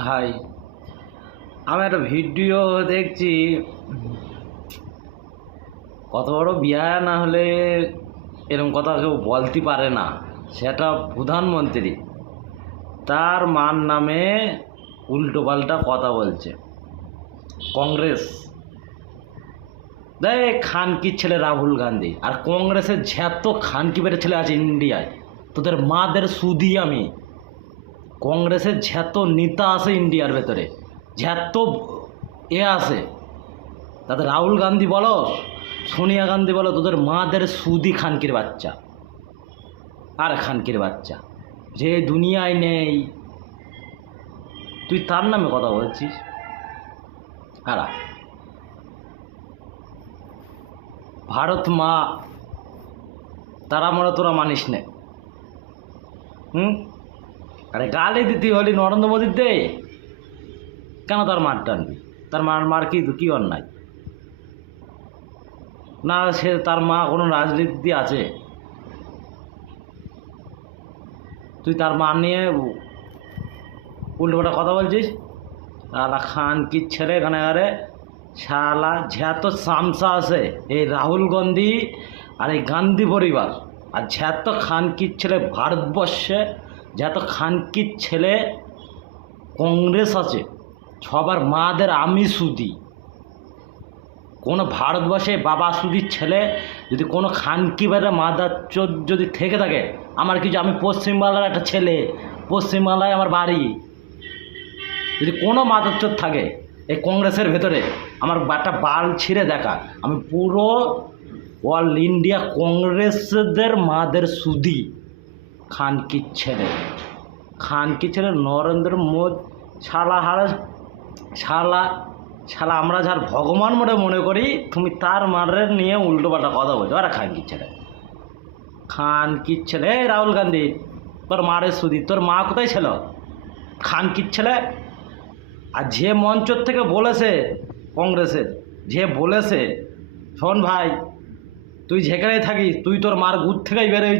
High, আমি একটা video দেখছি। কত বড় বিয়া না হলে এরকম কথা কেউ বলতে পারে না। সেটা প্রধানমন্ত্রী তার মার নামে উল্টো পাল্টা কথা বলছে। কংগ্রেস দেখ খানকির ছেলে রাহুল গান্ধী আর কংগ্রেসের যত খানকি বেড়ে ছেলে আছে ইন্ডিয়ায়, তোদের মাদের সুদি আমি। কংগ্রেসের যত নেতা আছে ইন্ডিয়ার ভেতরে, যত আছে, তাদের রাহুল গান্ধী বলো, সোনিয়া গান্ধী বলো, তোদের মাদের সুদি খানকির বাচ্চা। আর খানকির বাচ্চা যে দুনিয়ায় নেই, তুই তার নামে কথা বলছিস। কারা? ভারত মা, তারা মনে তোরা মানিস নে। আরে গালি দিতে হলি নরেন্দ্র মোদীর দে, কেন তার মার টানবি? তার মার কি অন্যায়? না সে তার মা কোনো রাজনীতি আছে? তুই তার মা নিয়ে উল্টোপাল্টা কথা বলছিস। শালা খানকির ছেলে এখানে আরে শালা যত সামসা আছে এই রাহুল গান্ধী আর এই গান্ধী পরিবার, আর যত খানকির ছেলে ভারতবর্ষে, যত খানকির ছেলে কংগ্রেস আছে, সবার মাদের আমি সুদি। কোনো ভারতবর্ষে বাবা সুদির ছেলে যদি কোনো খানকি বেড়ে মাদার চোদ যদি থেকে থাকে, আমার কিছু, আমি পশ্চিমবাংলার একটা ছেলে, পশ্চিমবাংলায় আমার বাড়ি, যদি কোনো মাদার চোদ থাকে এই কংগ্রেসের ভেতরে, আমার একটা বাল ছিঁড়ে দেখা, আমি পুরো অল ইন্ডিয়া কংগ্রেসদের মাদের সুদি। খানকির ছেলে, খানকির ছেলে নরেন্দ্র মোদী শালা হারা শালা শালা আমরা যার ভগবান মনে করি, তুমি তার মারের নিয়ে উল্টো পাল্টা কথা বলছো। আরে খানকির ছেলে, খানকির ছেলে। এই রাহুল গান্ধী, তোর মারের সুদি, তোর মা কোথায় ছিল? খানকির ছেলে। আর যে মঞ্চর থেকে বলেছে কংগ্রেসের, যে বলেছে, শোন ভাই, তুই যেখানেই থাকিস, তুই তোর মার গুড় থেকেই বেরোয়।